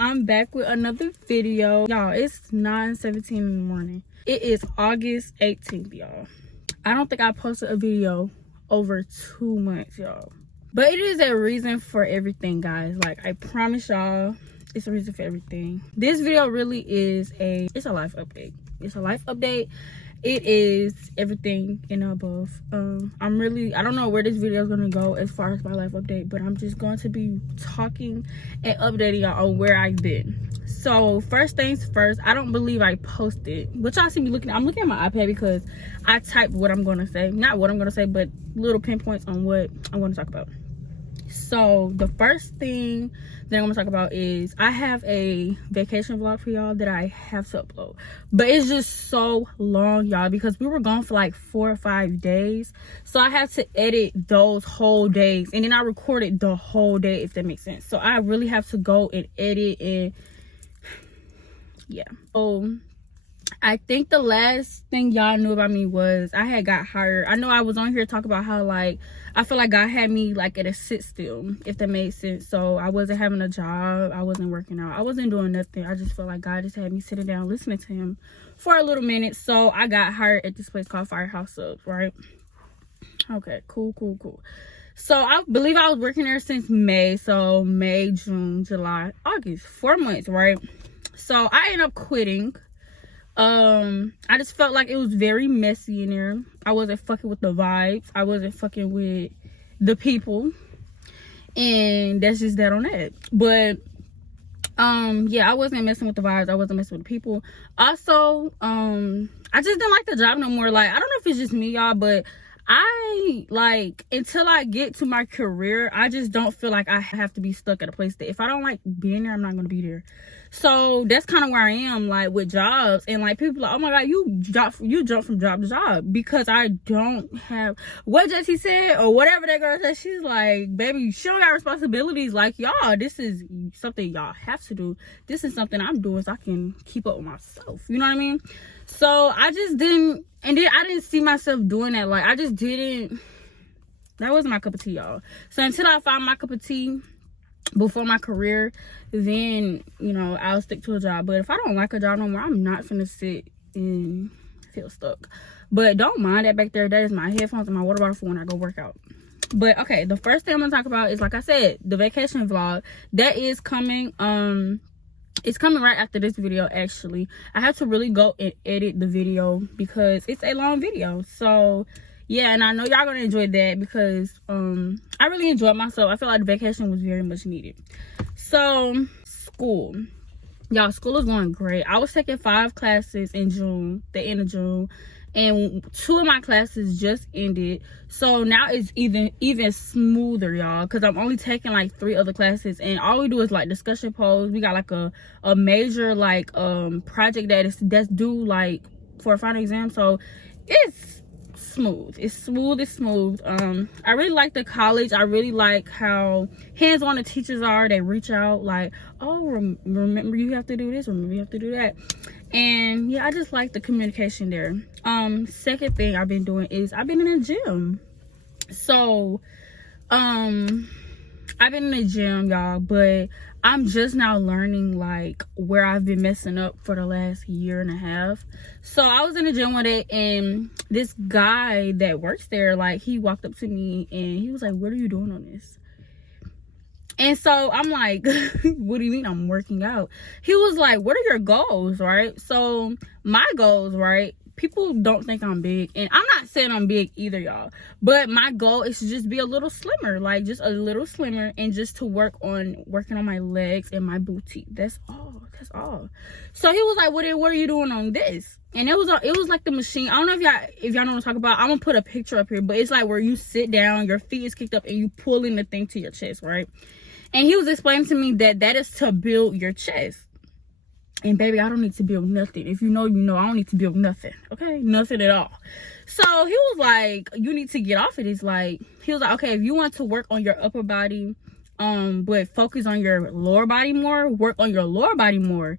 I'm back with another video. Y'all, it's 9:17 in the morning. It is August 18th, y'all. I don't think I posted a video over 2 months, y'all. But it is a reason for everything, guys. Like, I promise y'all, it's a reason for everything. This video really is it's a life update. It's a life update. It is everything and above. I don't know where this video is gonna go as far as my life update, but I'm just going to be talking and updating y'all on where I've been. So first things first, I don't believe I posted, but y'all see me looking, I'm looking at my iPad because I typed what I'm gonna say, not what I'm gonna say, but little pinpoints on what I'm gonna talk about. So the first thing that I'm gonna talk about is I have a vacation vlog for y'all that I have to upload, but it's just so long, y'all, because we were gone for like 4 or 5 days, so I had to edit those whole days, and then I recorded the whole day, if that makes sense. So I really have to go and edit, and yeah. So I think the last thing y'all knew about me was I had got hired. I know I was on here talking about how, like, I feel like God had me like at a sit still, if that made sense. So I wasn't having a job, I wasn't working out, I wasn't doing nothing. I just felt like God just had me sitting down listening to him for a little minute. So I got hired at this place called Firehouse Subs, right? Okay, cool. So I believe I was working there since May. So May, June, July, August, 4 months, right? So I ended up quitting. I just felt like it was very messy in there. I wasn't fucking with the vibes, I wasn't fucking with the people, and that's just that on that. But yeah, I wasn't messing with the vibes, I wasn't messing with the people. Also, I just didn't like the job no more. Like, I don't know if it's just me, y'all, but I, like, until I get to my career, I just don't feel like I have to be stuck at a place that if I don't like being there, I'm not gonna be there. So that's kind of where I am, like, with jobs. And like, people are like, oh my god, you jump from job to job, because I don't have what Jessie said, or whatever that girl said. She's like, baby, she don't got responsibilities like y'all. This is something y'all have to do. This is something I'm doing so I can keep up with myself, you know what I mean? So I just didn't, and then I didn't see myself doing that. Like, I just didn't, that wasn't my cup of tea, y'all. So until I found my cup of tea before my career, then, you know, I'll stick to a job. But if I don't like a job no more, I'm not finna sit and feel stuck. But don't mind that back there. That is my headphones and my water bottle for when I go work out. But okay, the first thing I'm gonna talk about is, like I said, the vacation vlog that is coming. It's coming right after this video. Actually, I have to really go and edit the video because it's a long video. So yeah, and I know y'all gonna enjoy that because I really enjoyed myself. I feel like the vacation was very much needed. So school, y'all, school is going great. I was taking 5 classes in June, the end of June, and 2 of my classes just ended. So now it's even smoother, y'all, because I'm only taking like 3 other classes, and all we do is like discussion polls. We got like a major like project that's due like for a final exam. So it's smooth. I really like the college. I really like how hands-on the teachers are. They reach out like, oh, remember you have to do this, remember you have to do that. And yeah, I just like the communication there. Second thing I've been doing is I've been in the gym. So I've been in the gym, y'all, but I'm just now learning like where I've been messing up for the last 1.5 years. So I was in the gym one day, and this guy that works there, like, he walked up to me and he was like, what are you doing on this? And so I'm like, what do you mean I'm working out? He was like, what are your goals, right? So my goals, right? People don't think I'm big, and I'm not saying I'm big either, y'all, but my goal is to just be a little slimmer, like just a little slimmer, and just to working on my legs and my booty. That's all. So he was like, what are you doing on this? And it was like the machine. I don't know if y'all know what I'm talking about. I'm gonna put a picture up here, but it's like where you sit down, your feet is kicked up, and you pull in the thing to your chest, right? And he was explaining to me that is to build your chest. And baby, I don't need to build nothing. If you know, you know, I don't need to build nothing. Okay, nothing at all. So he was like, you need to get off of this. Like, he was like, okay, if you want to work on your upper body, but focus on your lower body more, work on your lower body more.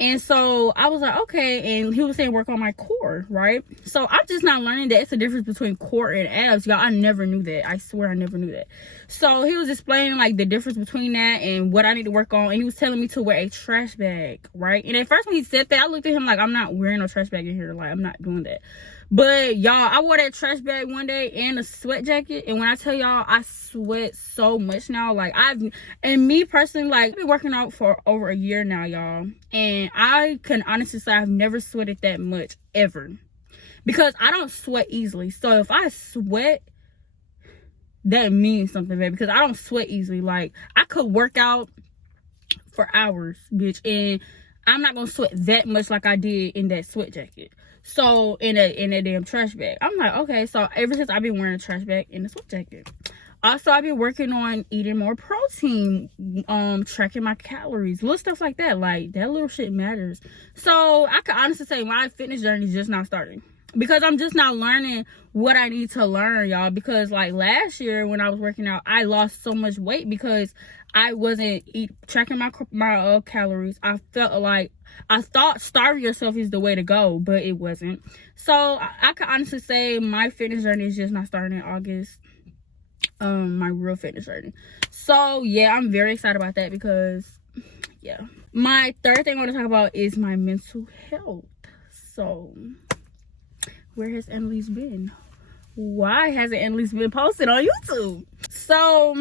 And so I was like, okay. And he was saying work on my core, right? So I'm just now learning that it's a difference between core and abs. Y'all, I never knew that. I swear I never knew that. So he was explaining like the difference between that and what I need to work on. And he was telling me to wear a trash bag, right? And at first when he said that, I looked at him like, I'm not wearing no trash bag in here. Like, I'm not doing that. But y'all, I wore that trash bag one day and a sweat jacket, and when I tell y'all, I sweat so much now. Like, and me personally, like, I've been working out for over a year now, y'all, and I can honestly say I've never sweated that much ever, because I don't sweat easily. So if I sweat, that means something, baby, because I don't sweat easily. Like, I could work out for hours, bitch, and I'm not gonna sweat that much like I did in that sweat jacket. So in a damn trash bag. I'm like, okay. So ever since I've been wearing a trash bag and a sweat jacket. Also, I've been working on eating more protein, tracking my calories, little stuff like that. Like, that little shit matters. So I can honestly say my fitness journey is just not starting, because I'm just now learning what I need to learn, y'all. Because like last year when I was working out, I lost so much weight because I wasn't tracking my calories. I thought starving yourself is the way to go, but it wasn't. So I can honestly say my fitness journey is just not starting in August. My real fitness journey. So yeah, I'm very excited about that, because yeah. My third thing I want to talk about is my mental health. So where has Annalise been? Why hasn't Annalise been posted on YouTube? So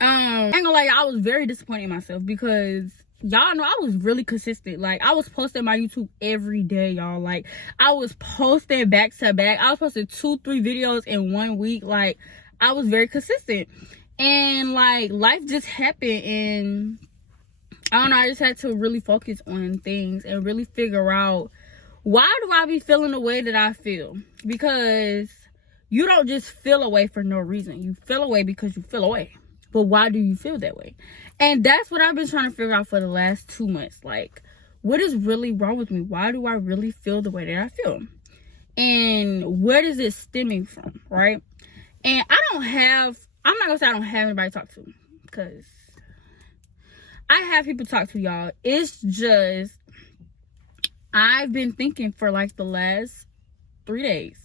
I ain't gonna lie, I was very disappointed in myself, because y'all know I was really consistent. Like, I was posting my YouTube every day, y'all. Like, I was posting back to back. I was posting 2-3 videos in 1 week. Like, I was very consistent. And like, life just happened, and I don't know, I just had to really focus on things and really figure out, why do I be feeling the way that I feel? Because you don't just feel away for no reason. You feel away because you feel away. But why do you feel that way? And that's what I've been trying to figure out for the last 2 months. Like, what is really wrong with me? Why do I really feel the way that I feel? And where is it stemming from, right? And I'm not gonna say I don't have anybody to talk to, because I have people to talk to, y'all. It's just, I've been thinking for like the last 3 days,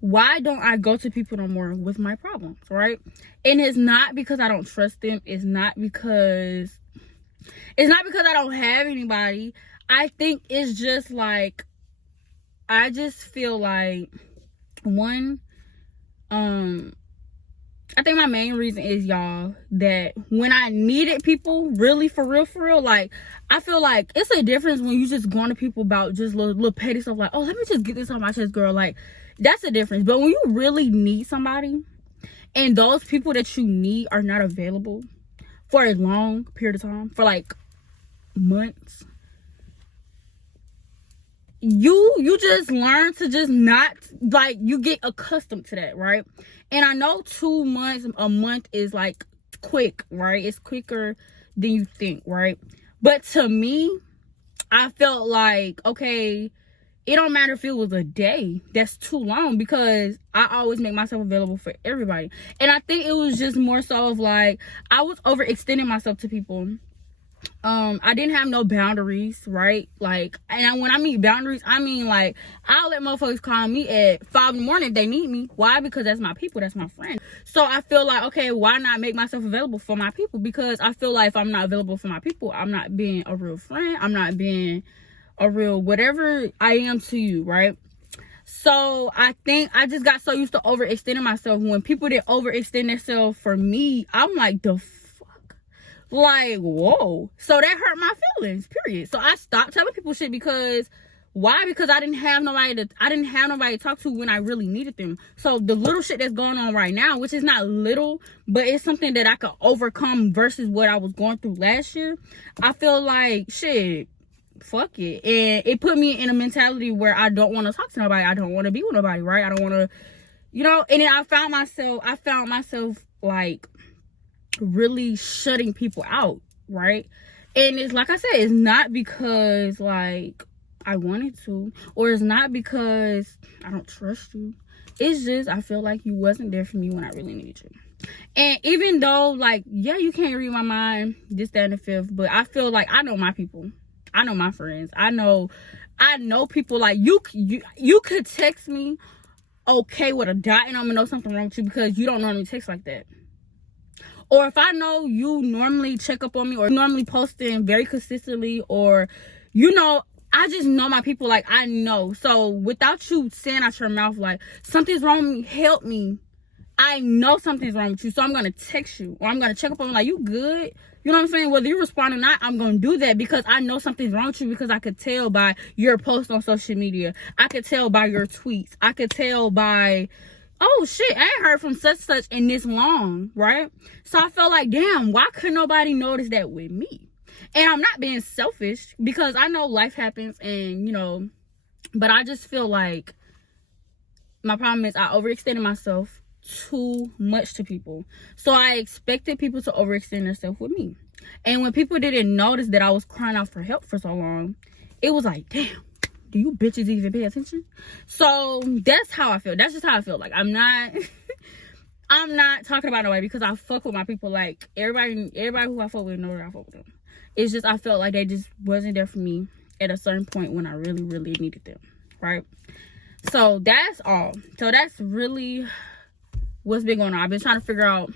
why don't I go to people no more with my problems, right? And it's not because I don't trust them. It's not because I don't have anybody. I think it's just like, I just feel like, one, I think my main reason is, y'all, that when I needed people, really, for real, like, I feel like it's a difference when you just going to people about just little petty stuff, like, oh, let me just get this on my chest, girl. Like, that's the difference. But when you really need somebody, and those people that you need are not available for a long period of time, for like months, you just learn to just not, like, you get accustomed to that, right? And I know 2 months, a month is like quick, right? It's quicker than you think, right? But to me, I felt like, okay, it don't matter if it was a day. That's too long, because I always make myself available for everybody. And I think it was just more so of like, I was overextending myself to people. I didn't have no boundaries, right? Like, and when I mean boundaries, I mean like, I'll let motherfuckers call me at 5 in the morning if they need me. Why? Because that's my people, that's my friend. So I feel like, okay, why not make myself available for my people? Because I feel like if I'm not available for my people, I'm not being a real friend. I'm not being a real whatever I am to you, right? So I think I just got so used to overextending myself. When people didn't overextend themselves for me, I'm like, the fuck? Like, whoa. So that hurt my feelings, period. So I stopped telling people shit, because why? Because I didn't have nobody to talk to when I really needed them. So the little shit that's going on right now, which is not little, but it's something that I could overcome versus what I was going through last year, I feel like, shit, fuck it. And it put me in a mentality where I don't want to talk to nobody. I don't want to be with nobody, right? I don't want to, and then I found myself like really shutting people out, right? And it's like I said, it's not because like I wanted to, or it's not because I don't trust you. It's just I feel like you wasn't there for me when I really needed you. And even though, like, yeah, you can't read my mind, this, that, and the fifth, but I feel like I know my people. I know my friends. I know people like you could text me okay with a dot and I'm gonna know something wrong with you because you don't normally text like that. Or if I know you normally check up on me or normally posting very consistently, or I just know my people, like I know. So without you saying out your mouth like something's wrong with me, help me, I know something's wrong with you. So I'm gonna text you or I'm gonna check up on you like, you good? You know what I'm saying? Whether you respond or not, I'm gonna do that because I know something's wrong with you, because I could tell by your post on social media. I could tell by your tweets. I could tell by, oh shit, I ain't heard from such in this long, right? So I felt like, damn, why couldn't nobody notice that with me? And I'm not being selfish because I know life happens and, but I just feel like my problem is I overextended myself too much to people. So I expected people to overextend themselves with me. And when people didn't notice that I was crying out for help for so long, it was like, damn, do you bitches even pay attention? So that's how I feel. That's just how I feel. Like I'm not talking about nobody because I fuck with my people. Like everybody who I fuck with know that I fuck with them. It's just I felt like they just wasn't there for me at a certain point when I really, really needed them, right? So that's all. So that's really what's been going on. I've been trying to figure out,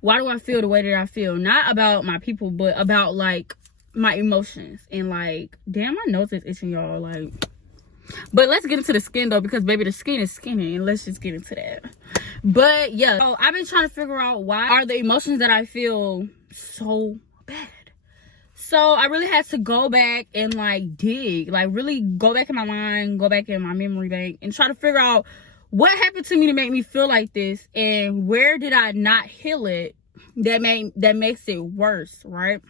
why do I feel the way that I feel? Not about my people, but about like my emotions. And like, damn, my nose is itching, y'all. Like, but let's get into the skin though, because baby, the skin is skinny, and let's just get into that. But yeah, so I've been trying to figure out why are the emotions that I feel so bad. So I really had to go back and like dig, like really go back in my mind, go back in my memory bank and try to figure out what happened to me to make me feel like this, and where did I not heal it that makes it worse, right?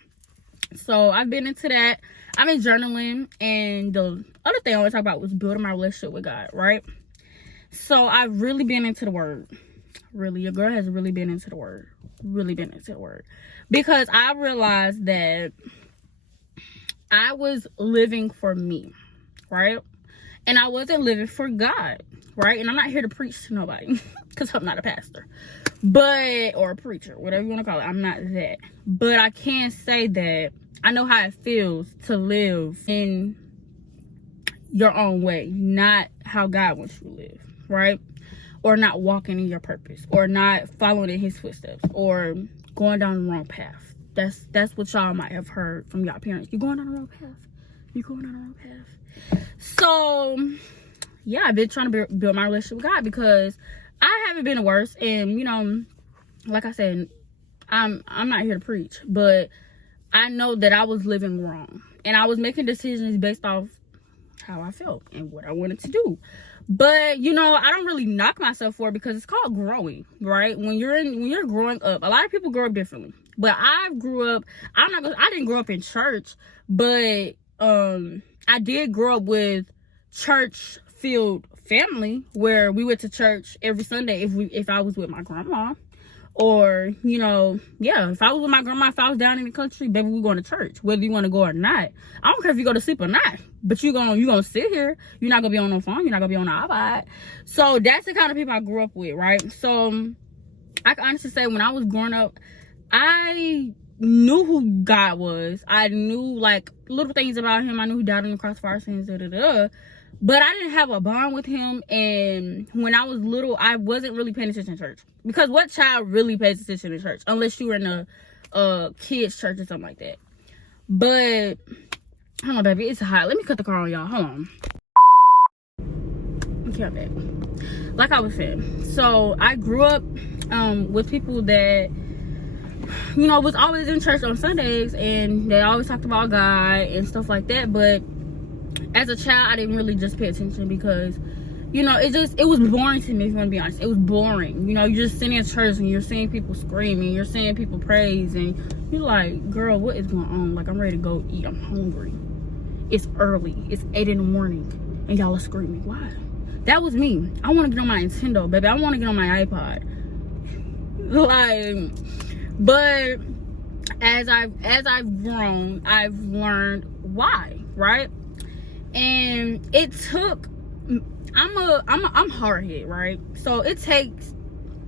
So I've been into that. I've been journaling, and the other thing I want to talk about was building my relationship with God, right? So I've really been into the word. Really, your girl has really been into the word. Really been into the word. Because I realized that I was living for me, right? And I wasn't living for God, right? And I'm not here to preach to nobody because I'm not a pastor, or a preacher, whatever you want to call it. I'm not that. But I can say that I know how it feels to live in your own way, not how God wants you to live, right? Or not walking in your purpose, or not following in his footsteps, or going down the wrong path. That's what y'all might have heard from y'all parents. You're going down the wrong path. You're going down the wrong path. So yeah, I've been trying to build my relationship with God because I haven't been worse. And like I said, I'm not here to preach, but I know that I was living wrong, and I was making decisions based off how I felt and what I wanted to do. But I don't really knock myself for it because it's called growing, right? When you're growing up, a lot of people grow up differently. But I didn't grow up in church, but I did grow up with church filled family where we went to church every Sunday if I was with my grandma. Or, if I was with my grandma, if I was down in the country, baby, we're going to church, whether you want to go or not. I don't care if you go to sleep or not, but you're going to sit here. You're not going to be on no phone. You're not going to be on the iPad. So that's the kind of people I grew up with, right? So I can honestly say when I was growing up, I knew who God was. I knew, like, little things about him. I knew he died on the cross for our sins, But I didn't have a bond with him. And when I was little, I wasn't really paying attention to church. Because what child really pays attention to church? Unless you were in a kid's church or something like that. But, hold on, baby. It's hot. Let me cut the car on, y'all. Hold on. Okay, I'm back. Like I was saying. So, I grew up with people that, was always in church on Sundays. And they always talked about God and stuff like that. But as a child, I didn't really just pay attention because, it was boring to me, if you want to be honest. It was boring. You're just sitting in church and you're seeing people screaming, you're seeing people praise, and you're like, girl, what is going on? Like, I'm ready to go eat. I'm hungry. It's early. It's 8 in the morning, and y'all are screaming. Why? That was me. I want to get on my Nintendo, baby. I want to get on my iPod. But as I've grown, I've learned why, right? And it took, I'm hard-headed, right? So it takes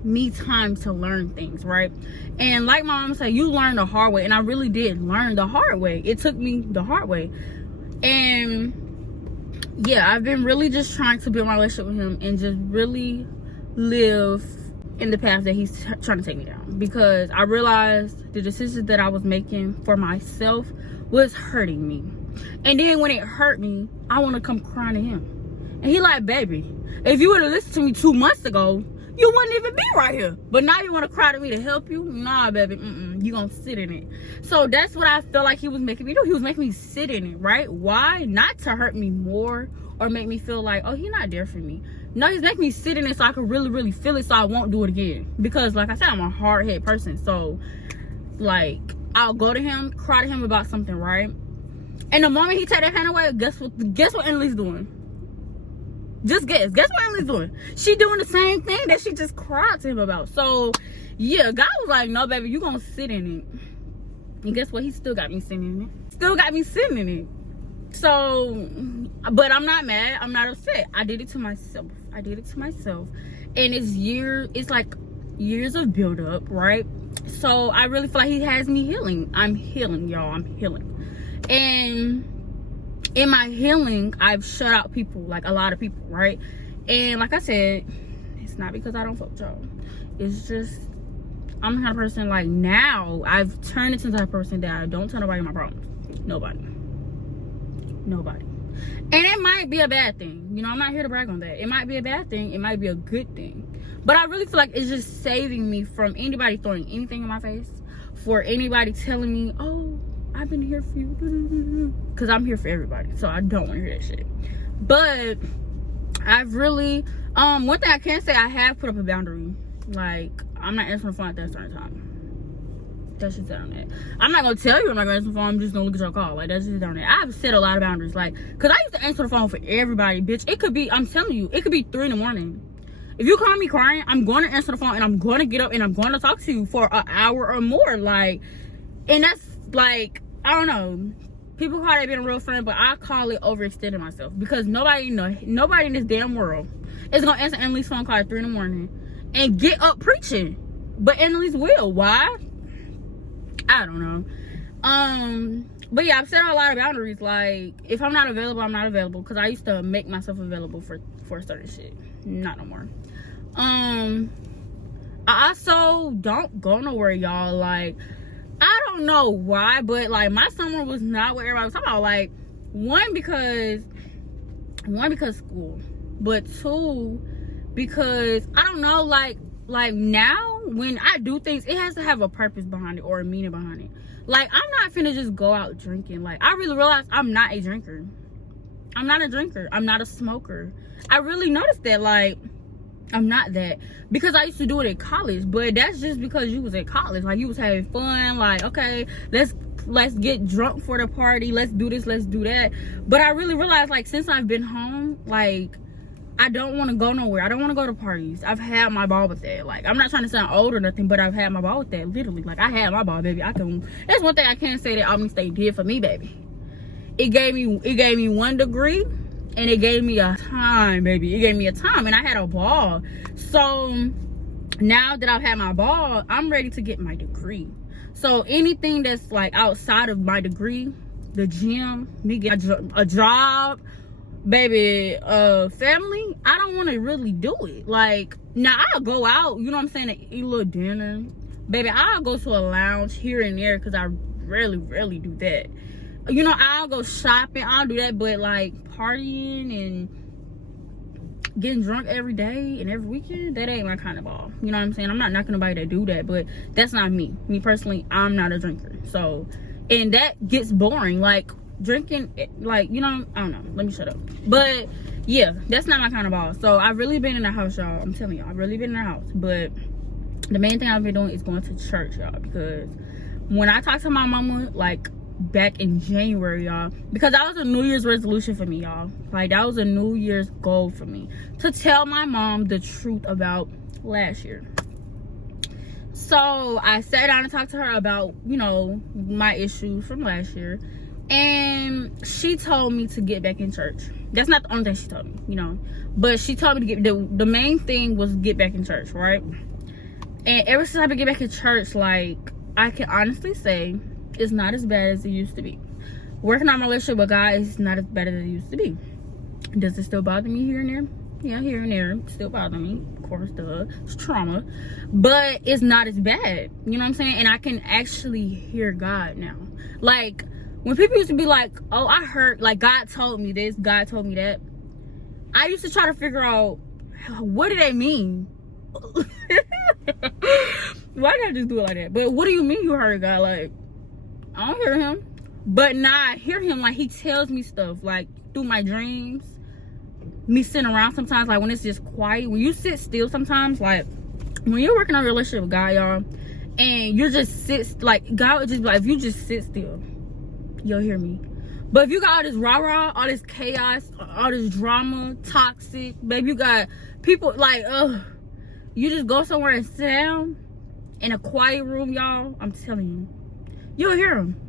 me time to learn things, right? And like my mom said, you learn the hard way, and I really did learn the hard way. It took me the hard way. And yeah, I've been really just trying to build my relationship with him and just really live in the path that he's trying to take me down, because I realized the decisions that I was making for myself was hurting me. And then when it hurt me, I want to come crying to him, and he like, baby, if you would have listened to me 2 months ago, you wouldn't even be right here. But now you want to cry to me to help you? Nah, baby, you gonna sit in it. So that's what I felt like he was making me do. He was making me sit in it, right? Why? Not to hurt me more or make me feel like, oh, he's not there for me. No, he's making me sit in it so I can really, really feel it, so I won't do it again. Because like I said, I'm a hard-headed person. So like, I'll go to him, cry to him about something, right? And the moment he take that hand away, guess what Emily's doing? Just guess what Emily's doing? She doing the same thing that she just cried to him about. So yeah, God was like, no, baby, you gonna sit in it. And guess what? He still got me sitting in it. Still got me sitting in it. So, but I'm not mad. I'm not upset. I did it to myself. And it's like years of build up, right? So I really feel like he has me healing. I'm healing, y'all. I'm healing. And in my healing, I've shut out people, like a lot of people, right? And like I said, it's not because I don't fuck with y'all. It's just, I'm the kind of person, like, now I've turned into the type of person that I don't tell nobody my problems. Nobody. And it might be a bad thing. You know, I'm not here to brag on that. It might be a bad thing. It might be a good thing. But I really feel like it's just saving me from anybody throwing anything in my face. For anybody telling me, oh, I've been here for you. Because I'm here for everybody. So I don't want to hear that shit. But I've really, one thing I can say, I have put up a boundary. Like, I'm not answering the phone at that certain time. That's just on that. I'm not gonna tell you I'm not gonna answer the phone. I'm just gonna look at your call. Like, that's just on that. I've set a lot of boundaries. Like, cause I used to answer the phone for everybody, bitch. It could be, I'm telling you, it could be 3 in the morning. If you call me crying, I'm going to answer the phone, and I'm going to get up, and I'm going to talk to you for an hour or more. Like, and that's like, I don't know. People call that being a real friend, but I call it overextending myself, because nobody in this damn world is gonna answer Emily's phone call at 3 in the morning and get up preaching. But Emily's will. Why? I don't know. But yeah, I've set a lot of boundaries. Like, if I'm not available, I'm not available. Because I used to make myself available for certain shit. Not no more. I also don't go nowhere, y'all. Like, I don't know why, but like, my summer was not what everybody was talking about. Like, one because school, but 2 because I don't know, like now when I do things, it has to have a purpose behind it or a meaning behind it. Like, I'm not finna just go out drinking. Like, I really realized I'm not a drinker. I'm not a drinker. I'm not a smoker. I really noticed that. Like, I'm not that, because I used to do it in college, but that's just because you was in college. Like, you was having fun. Like, okay, let's get drunk for the party. Let's do this. Let's do that. But I really realized, like, since I've been home, like, I don't want to go nowhere. I don't want to go to parties. I've had my ball with that. Like, I'm not trying to sound old or nothing, but I've had my ball with that. Literally, like, I had my ball, baby. That's one thing I can say that Omni State did for me, baby. It gave me 1 degree, and it gave me a time, baby. It gave me a time, and I had a ball. So now that I've had my ball, I'm ready to get my degree. So anything that's like outside of my degree, the gym, me get a job, baby, family, I don't want to really do it. Like, now I'll go out, you know what I'm saying, to eat a little dinner, baby. I'll go to a lounge here and there, because I rarely do that. You know, I'll go shopping, I'll do that, but like partying and getting drunk every day and every weekend, that ain't my kind of ball. You know what I'm saying? I'm not knocking nobody that do that, but that's not me. Me personally, I'm not a drinker. So, and that gets boring. Like, drinking, like, you know, I don't know, let me shut up. But yeah, that's not my kind of ball. So I've really been in the house, y'all. I'm telling y'all, I've really been in the house. But the main thing I've been doing is going to church, y'all, because when I talked to my mama, like, back in January, y'all, because that was a New Year's resolution for me, y'all. Like, that was a New Year's goal for me, to tell my mom the truth about last year. So I sat down and talked to her about, you know, my issues from last year, and she told me to get back in church. That's not the only thing she told me, you know, but she told me to get, the main thing was get back in church, right? And ever since I've been getting back in church, like, I can honestly say it's not as bad as it used to be. Working on my relationship with God is not as bad as it used to be. Does it still bother me here and there? Yeah, here and there. Still bother me. Of course, it's trauma. But it's not as bad. You know what I'm saying? And I can actually hear God now. Like, when people used to be like, oh, I heard, like, God told me this, God told me that. I used to try to figure out, what do they mean? Why did I just do it like that? But what do you mean you heard God? Like, I don't hear him. But now I hear him, like, he tells me stuff, like, through my dreams. Me sitting around sometimes, like, when it's just quiet. When you sit still sometimes, like, when you're working on your relationship with God, y'all, and you're just like, God would just be like, if you just sit still, you'll hear me. But if you got all this rah-rah, all this chaos, all this drama, toxic, baby, you got people, like, you just go somewhere and sit down in a quiet room, y'all, I'm telling you, you'll hear him.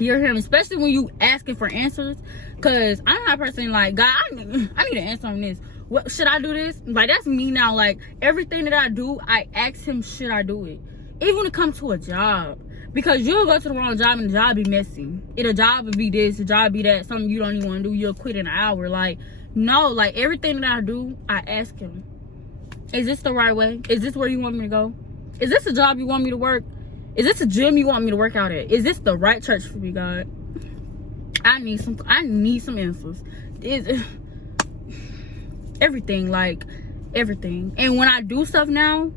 You'll hear him, especially when you asking for answers. Because I'm not a person like, God, I need an answer on this. What should I do this? Like, that's me now. Like, everything that I do, I ask him, should I do it? Even when it comes to a job. Because you'll go to the wrong job and the job be messy. A job would be this, a job be that, something you don't even want to do, you'll quit in an hour. Like, no, like, everything that I do, I ask him, is this the right way? Is this where you want me to go? Is this a job you want me to work? Is this a gym you want me to work out at? Is this the right church for me, God? I need some answers. Everything, like, everything. And when I do stuff now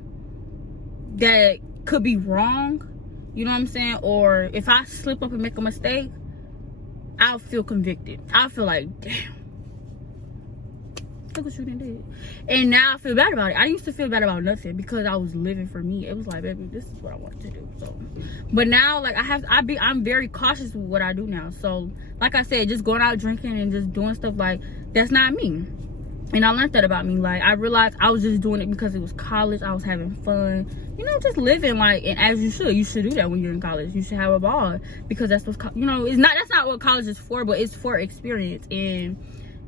that could be wrong, you know what I'm saying? Or if I slip up and make a mistake, I'll feel convicted. I'll feel like, damn, look what you done did. And now I feel bad about it. I used to feel bad about nothing because I was living for me. It was like, baby, this is what I wanted to do. So, but now, like, I'm very cautious with what I do now. So, like I said, just going out drinking and just doing stuff, like, that's not me. And I learned that about me. Like, I realized I was just doing it because it was college. I was having fun, you know, just living, like, and as you should do that when you're in college. You should have a ball, because that's what, you know, that's not what college is for, but it's for experience. And,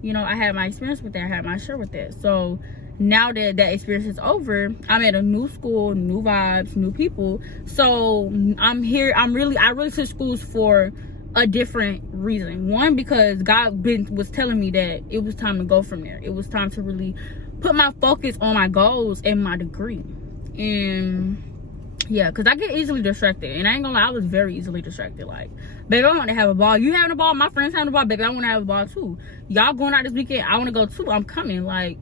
you know, I had my experience with that. I had my share with that. So now that that experience is over, I'm at a new school, new vibes, new people. So I'm here. I really switched schools for a different reason. One, because God was telling me that it was time to go from there. It was time to really put my focus on my goals and my degree. And yeah, because I get easily distracted, and I ain't gonna lie, I was very easily distracted. Like, baby, I want to have a ball. You having a ball? My friends having a ball. Baby, I want to have a ball too. Y'all going out this weekend? I want to go too. I'm coming. Like,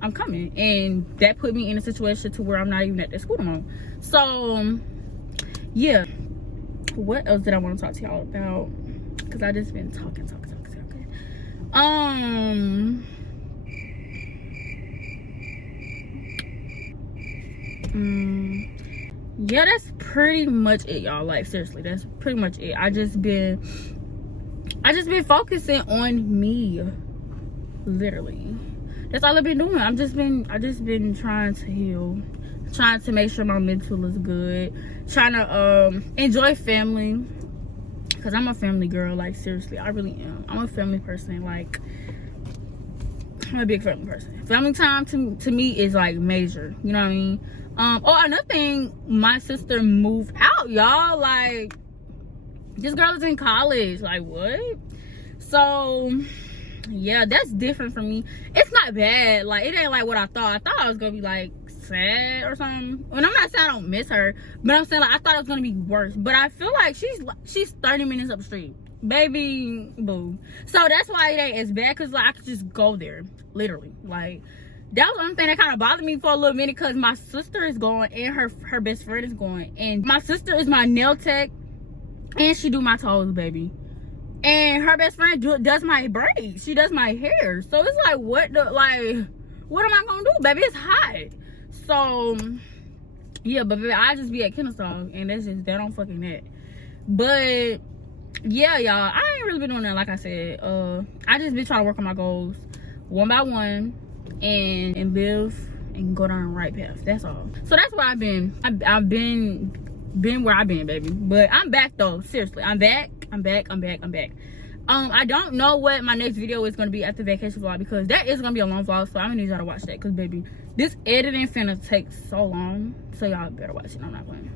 I'm coming. And that put me in a situation to where I'm not even at the school no more. So yeah, what else did I want to talk to y'all about? Because I just been talking. Yeah, that's pretty much it, y'all. Like, seriously, that's pretty much it. I just been focusing on me, literally. That's all I've been doing. I just been trying to heal, trying to make sure my mental is good, trying to enjoy family, because I'm a family girl. Like, seriously, I really am. I'm a family person. Like, I'm a big family person. Family time to me is like major, you know what I mean? Oh, another thing, my sister moved out, y'all. Like, this girl is in college. Like, what? So yeah, that's different for me. It's not bad. Like, it ain't like what I thought. I thought I was gonna be like sad or something. And I'm not saying I don't miss her, but I'm saying, like, I thought it was gonna be worse. But I feel like she's 30 minutes up the street, baby, boo. So that's why it ain't as bad, because, like, I could just go there, literally. Like, that was one thing that kind of bothered me for a little minute, because my sister is going and her best friend is going, and my sister is my nail tech and she do my toes, baby, and her best friend does my braids. She does my hair. So it's like, what am I gonna do, baby? It's hot. So yeah, but baby, I just be at Kennesaw, and that don't fucking that. But yeah, y'all, I ain't really been doing that. Like I said, I just been trying to work on my goals one by one, and live and go down the right path. That's all. So that's where I've been. I've been where I've been, baby. But I'm back though. Seriously, I'm back. I don't know what my next video is gonna be after vacation vlog, because that is gonna be a long vlog, so I'm gonna need y'all to watch that, because baby, this editing finna take so long, so y'all better watch it. I'm not playing.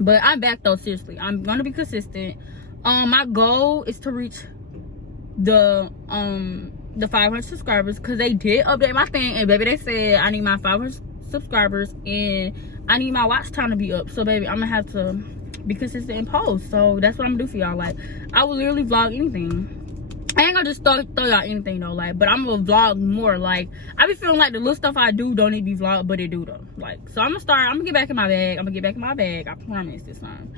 But I'm back though, seriously. I'm gonna be consistent. My goal is to reach the 500 subscribers, because they did update my thing, and baby, they said I need my 500 subscribers and I need my watch time to be up. So baby, I'm gonna have to be consistent in post. So that's what I'm gonna do for y'all. Like, I will literally vlog anything. I ain't gonna just throw y'all anything though, like, but I'm gonna vlog more. Like, I be feeling like the little stuff I do don't need to be vlogged, but it do though. Like, so I'm gonna get back in my bag. I promise this time.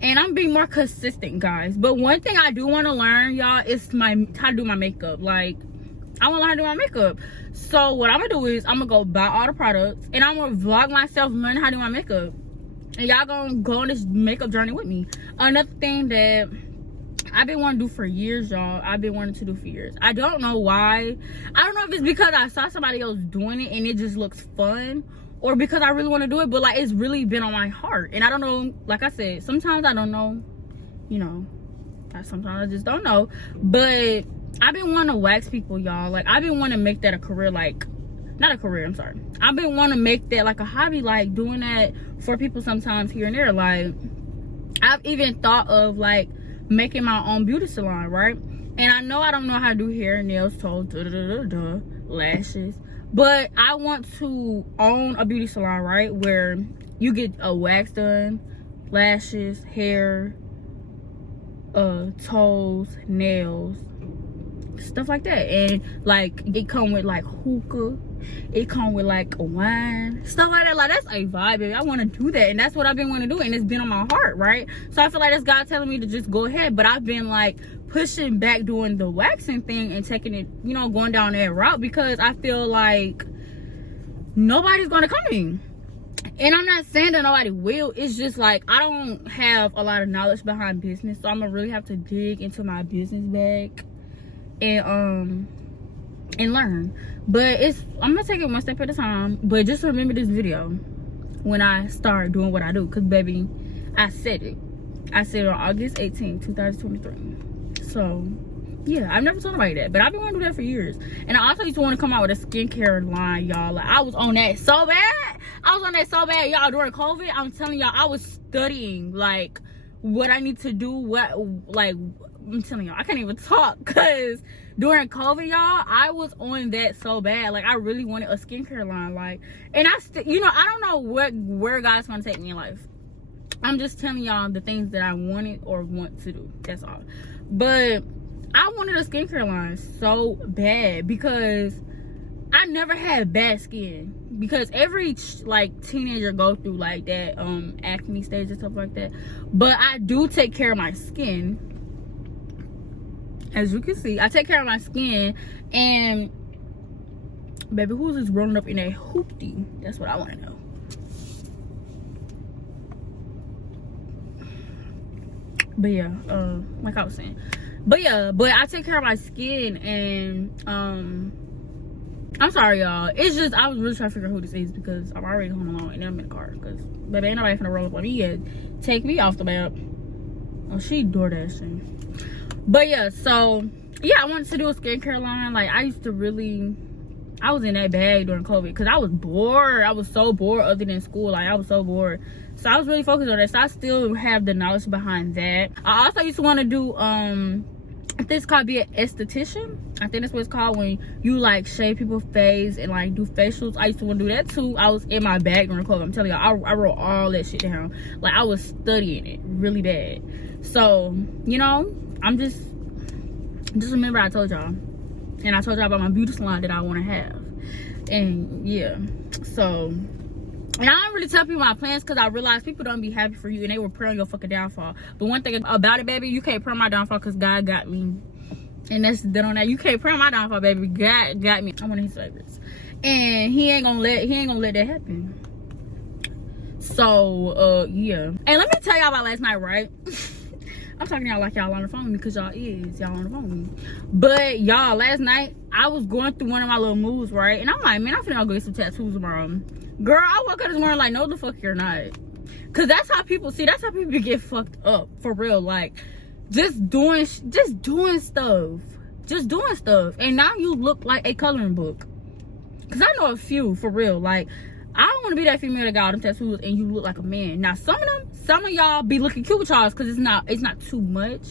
And I'm being more consistent, guys. But one thing I do want to learn, y'all, is how to do my makeup. Like, I want to learn how to do my makeup. So what I'm gonna do is I'm gonna go buy all the products, and I'm gonna vlog myself learning how to do my makeup, and y'all gonna go on this makeup journey with me. Another thing that I've been wanting to do for years, y'all. I don't know why. I don't know if it's because I saw somebody else doing it and it just looks fun, or because I really want to do it, but like, it's really been on my heart. And I don't know, like I said, sometimes I don't know, you know, sometimes I just don't know. But I've been wanting to wax people, y'all. Like, I've been wanting to make that a career. Like, not a career, I'm sorry. I've been wanting to make that like a hobby, like doing that for people sometimes here and there. Like, I've even thought of like making my own beauty salon, right? And I know I don't know how to do hair, nails, toes, lashes, but I want to own a beauty salon, right, where you get a wax done, lashes, hair, toes, nails, stuff like that. And like, it come with like hookah, it come with like wine, stuff like that. Like, that's a vibe, baby. I want to do that, and that's what I've been wanting to do, and it's been on my heart, right? So I feel like that's God telling me to just go ahead. But I've been like pushing back doing the waxing thing and taking it, you know, going down that route, because I feel like nobody's gonna come to me. And I'm not saying that nobody will, it's just like, I don't have a lot of knowledge behind business, so I'm gonna really have to dig into my business bag and learn. But I'm gonna take it one step at a time. But just remember this video when I start doing what I do, because baby, I said it on August 18th, 2023. So yeah, I've never told nobody that, but I've been wanting to do that for years. And I also used to want to come out with a skincare line, y'all. Like, I was on that so bad, y'all, during COVID. I'm telling y'all, I was studying like what I need to do, I'm telling y'all, I can't even talk, because during COVID, y'all, I was on that so bad. Like, I really wanted a skincare line. Like, and you know, I don't know where God's gonna take me in life. I'm just telling y'all the things that I wanted or want to do. That's all. But I wanted a skincare line so bad, because I never had bad skin. Because every like teenager go through like that acne stage and stuff like that. But I do take care of my skin. As you can see, I take care of my skin. And baby, who's just rolling up in a hoopty? That's what I want to know. But yeah, like I was saying, but I take care of my skin. And I'm sorry, y'all, it's just I was really trying to figure out who this is, because I'm already home alone and I'm in the car, because baby, ain't nobody finna roll up on me yet, take me off the map. Oh, she door dashing. But yeah, so yeah, I wanted to do a skincare line. Like, I was in that bag during COVID, because I was bored. I was so bored other than school. Like, I was so bored. So I was really focused on that. So I still have the knowledge behind that. I also used to want to do, I think it's called be an esthetician. I think that's what it's called, when you like shave people's face and like do facials. I used to want to do that too. I was in my bag during COVID. I'm telling y'all, I wrote all that shit down. Like, I was studying it really bad. So, you know, I'm just remember I told y'all. And I told y'all about my beauty salon that I want to have. And yeah, so, and I don't really tell people my plans, because I realize people don't be happy for you, and they will pray on your fucking downfall. But one thing about it, baby, you can't pray on my downfall, because God got me. And that's done on that. You can't pray on my downfall, baby. God got me. I'm one of his favorites. And he ain't gonna let that happen. So yeah. And let me tell y'all about last night, right? I'm talking to y'all like y'all on the phone with me, because y'all on the phone with me. But y'all, last night I was going through one of my little moves, right? And I'm like, man, I'm finna go get some tattoos tomorrow. Girl, I woke up this morning like, no the fuck you're not. Because that's how people get fucked up, for real. Like, just doing stuff. And now you look like a coloring book. Because I know a few, for real. Like, I don't want to be that female that got all them tattoos and you look like a man. Now, some of y'all be looking cute with y'all because it's not too much.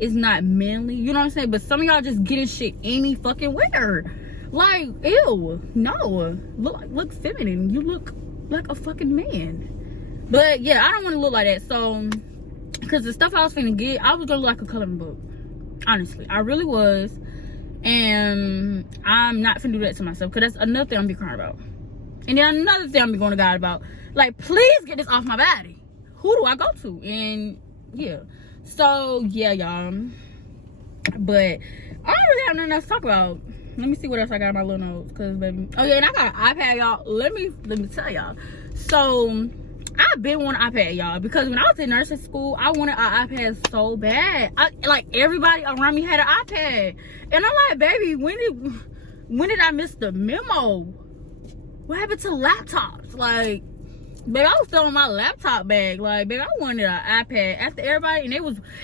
It's not manly. You know what I'm saying? But some of y'all just getting shit any fucking where. Like, ew. No. Look feminine. You look like a fucking man. But, yeah, I don't want to look like that. So, because the stuff I was finna get, I was going to look like a coloring book. Honestly. I really was. And I'm not finna do that to myself. Because that's another thing I'm be crying about. And then another thing I'm be going to God about. Like, please get this off my body. Who do I go to? And, yeah. So, yeah, y'all. But I don't really have nothing else to talk about. Let me see what else I got in my little notes. Cause, baby. Oh, yeah, and I got an iPad, y'all. Let me tell y'all. So, I've been wanting an iPad, y'all. Because when I was in nursing school, I wanted an iPad so bad. Like, everybody around me had an iPad. And I'm like, baby, when did I miss the memo? What happened to laptops? Like, baby, I was still on my laptop bag. Like, baby, I wanted an iPad after everybody. And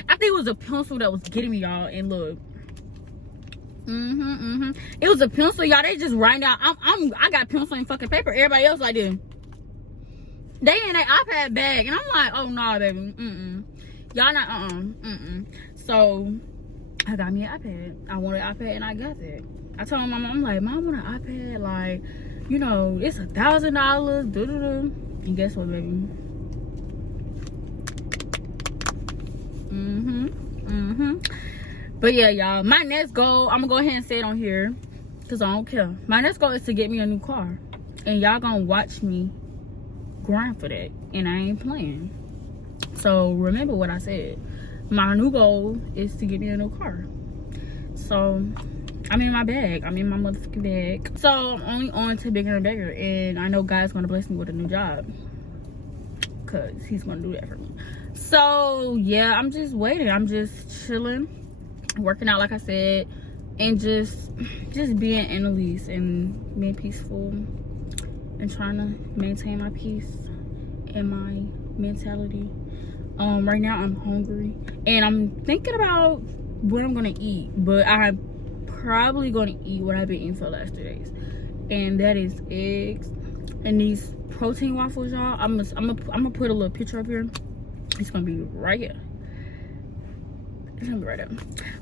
I think it was a pencil that was getting me, y'all. And look. It was a pencil, y'all. They just write down. I got pencil and fucking paper. Everybody else like this. They in that iPad bag. And I'm like, oh, no, baby. Y'all not, So, I got me an iPad. I wanted an iPad and I got that. I told my mom, I'm like, Mom, I want an iPad. Like, you know, it's $1,000. And guess what, baby? But yeah, y'all, my next goal, I'm gonna go ahead and say it on here because I don't care. My next goal is to get me a new car. And y'all gonna watch me grind for that. And I ain't playing. So remember what I said. My new goal is to get me a new car. So I'm in my bag. I'm in my motherfucking bag. So I'm only on to bigger and bigger. And I know God's gonna bless me with a new job. Cause he's gonna do that for me. So yeah, I'm just waiting. I'm just chilling, working out like I said, and just being Annalise and being peaceful and trying to maintain my peace and my mentality. Right now I'm hungry and I'm thinking about what I'm gonna eat, but I'm probably gonna eat what I've been eating for the last 2 days, and that is eggs and these protein waffles, y'all. I'm gonna put a little picture up here. It's gonna be right here. It's gonna be right there.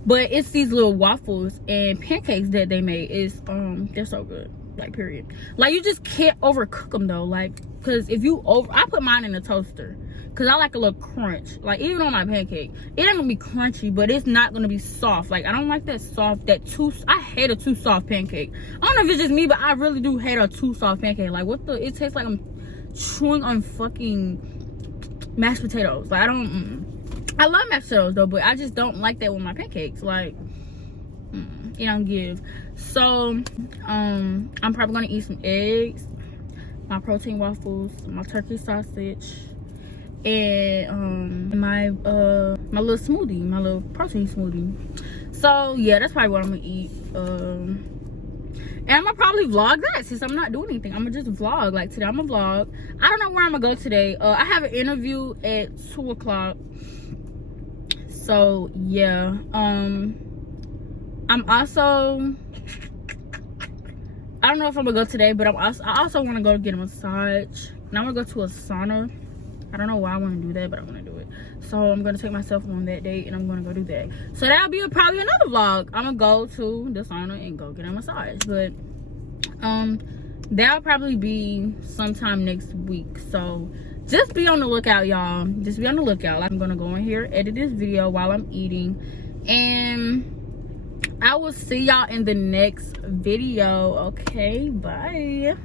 But it's these little waffles and pancakes that they made. Is they're so good. Like, period. Like, you just can't overcook them though. Like, cause if you I put mine in the toaster. Cause I like a little crunch. Like, even on my pancake, it ain't gonna be crunchy, but it's not gonna be soft. Like, I don't like that soft, I hate a too soft pancake. I don't know if it's just me, but I really do hate a too soft pancake. Like, it tastes like I'm chewing on fucking mashed potatoes. Like, I love mashed potatoes though, but I just don't like that with my pancakes. Like, it don't give. So, I'm probably gonna eat some eggs, my protein waffles, my turkey sausage, and my little smoothie, my little protein smoothie. So yeah, that's probably what I'm gonna eat. And I'm gonna probably vlog that since I'm not doing anything. I'm gonna just vlog. Like, today I'm gonna vlog. I don't know where I'm gonna go today. I have an interview at 2 o'clock. So yeah, I'm also, I don't know if I'm gonna go today, but I also want to go get a massage, and I'm gonna go to a sauna. I don't know why I want to do that, but I'm gonna do it. So I'm gonna take myself on that date, and I'm gonna go do that. So that'll be probably another vlog. I'm gonna go to the sauna and go get a massage, but that'll probably be sometime next week. So just be on the lookout, y'all. Just be on the lookout. I'm gonna go in here, edit this video while I'm eating, and I will see y'all in the next video. Okay, bye.